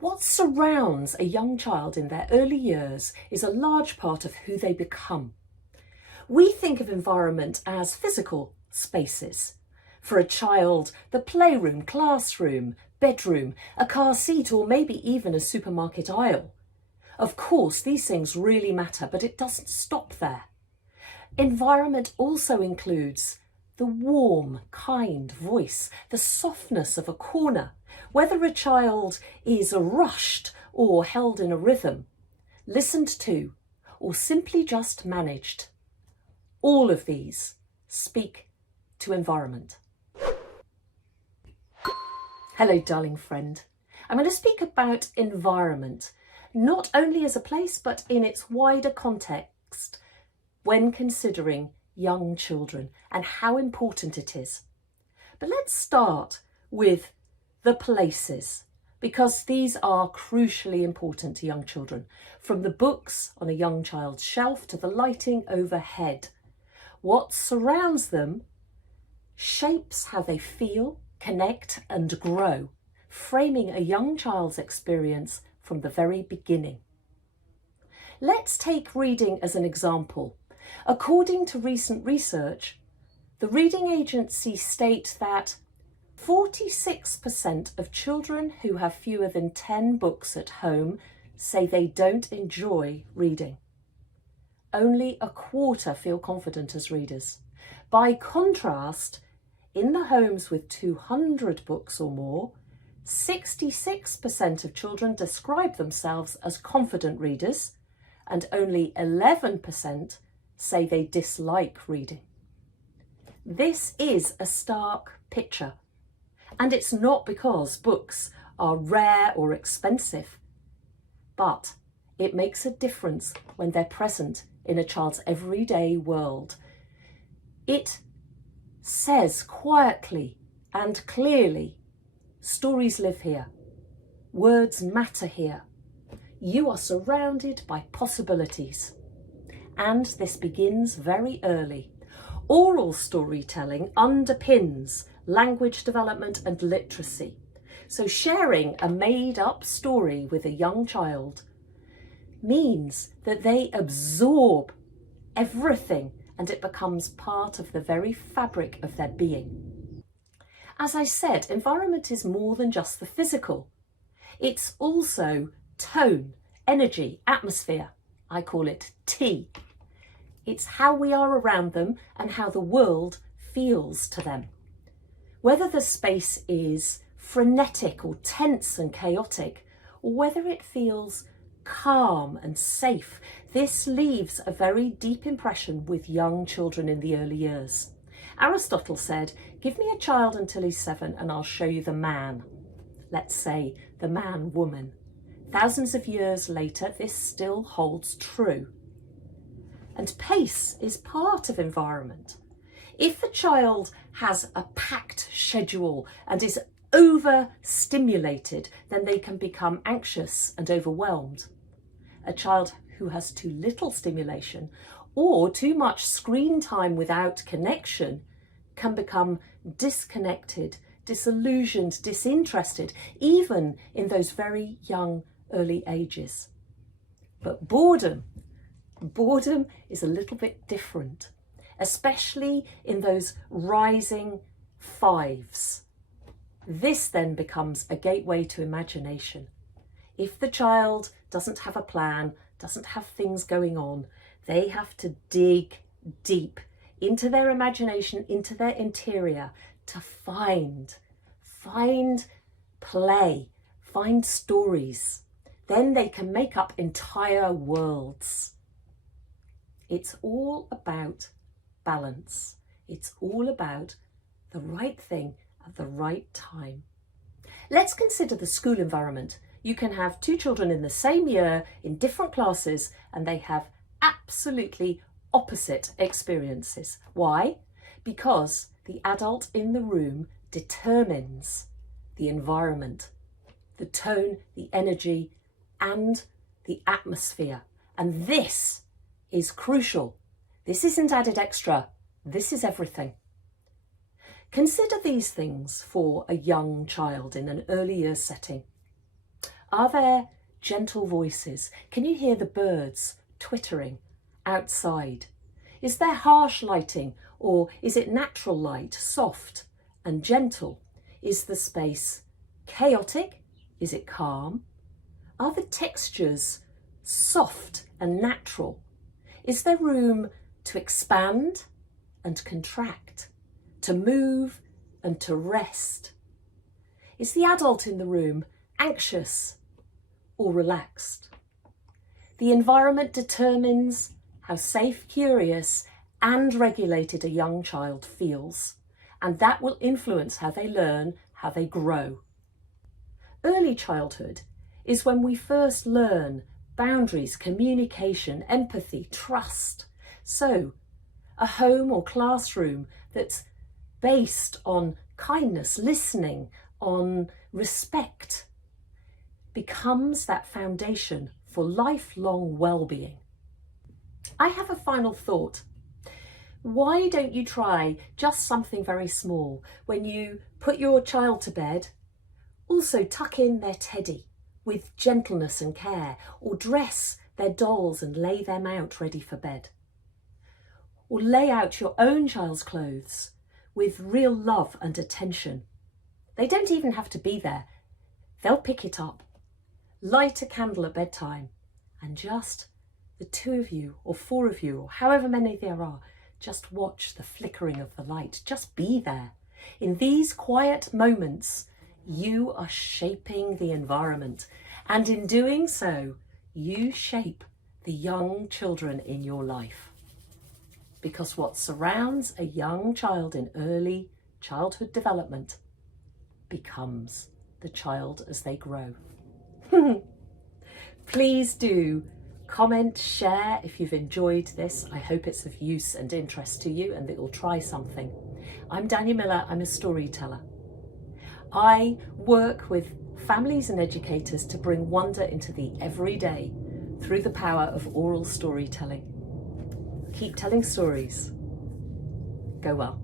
What surrounds a young child in their early years is a large part of who they become. We think of environment as physical spaces. For a child, the playroom, classroom, bedroom, a car seat, or maybe even a supermarket aisle. Of course, these things really matter, but it doesn't stop there. Environment also includes the warm, kind voice, the softness of a corner, whether a child is rushed or held in a rhythm, listened to, or simply just managed. All of these speak to environment. Hello, darling friend. I'm going to speak about environment, not only as a place, but in its wider context when considering young children and how important it is. But let's start with the places, because these are crucially important to young children, from the books on a young child's shelf to the lighting overhead. What surrounds them shapes how they feel, connect and grow, framing a young child's experience from the very beginning. Let's take reading as an example. According to recent research, the Reading Agency states that 46% of children who have fewer than 10 books at home say they don't enjoy reading. Only a quarter feel confident as readers. By contrast, in the homes with 200 books or more, 66% of children describe themselves as confident readers, and only 11% say they dislike reading. This is a stark picture, and it's not because books are rare or expensive, but it makes a difference when they're present in a child's everyday world. It says quietly and clearly, stories live here, words matter here, you are surrounded by possibilities. And this begins very early. Oral storytelling underpins language development and literacy. So sharing a made-up story with a young child means that they absorb everything and it becomes part of the very fabric of their being. As I said, environment is more than just the physical. It's also tone, energy, atmosphere. I call it T. It's how we are around them and how the world feels to them. Whether the space is frenetic or tense and chaotic, or whether it feels calm and safe, this leaves a very deep impression with young children in the early years. Aristotle said, "Give me a child until he's 7 and I'll show you the man." Let's say the man-woman. Thousands of years later, this still holds true. And pace is part of environment. If the child has a packed schedule and is overstimulated, then they can become anxious and overwhelmed. A child who has too little stimulation or too much screen time without connection can become disconnected, disillusioned, disinterested, even in those very young early ages. But boredom is a little bit different, especially in those rising 5s. This then becomes a gateway to imagination. If the child doesn't have a plan, doesn't have things going on, they have to dig deep into their imagination, into their interior to find play, find stories. Then they can make up entire worlds. It's all about balance. It's all about the right thing at the right time. Let's consider the school environment. You can have 2 children in the same year in different classes and they have absolutely opposite experiences. Why? Because the adult in the room determines the environment, the tone, the energy, and the atmosphere. And this is crucial. This isn't added extra. This is everything. Consider these things for a young child in an early years setting. Are there gentle voices? Can you hear the birds twittering outside? Is there harsh lighting, or is it natural light, soft and gentle? Is the space chaotic? Is it calm? Are the textures soft and natural? Is there room to expand and contract, to move and to rest? Is the adult in the room anxious or relaxed? The environment determines how safe, curious and regulated a young child feels, and that will influence how they learn, how they grow. Early childhood is when we first learn boundaries, communication, empathy, trust. So, a home or classroom that's based on kindness, listening, on respect, becomes that foundation for lifelong well-being. I have a final thought. Why don't you try just something very small when you put your child to bed? Also tuck in their teddy with gentleness and care, or dress their dolls and lay them out ready for bed. Or lay out your own child's clothes with real love and attention. They don't even have to be there. They'll pick it up. Light a candle at bedtime, and just the 2 of you or 4 of you, or however many there are, just watch the flickering of the light. Just be there. In these quiet moments, you are shaping the environment, and in doing so, you shape the young children in your life. Because what surrounds a young child in early childhood development becomes the child as they grow. Please do comment, share if you've enjoyed this. I hope it's of use and interest to you and that you'll try something. I'm Danyah Miller, I'm a storyteller. I work with families and educators to bring wonder into the everyday through the power of oral storytelling. Keep telling stories. Go well.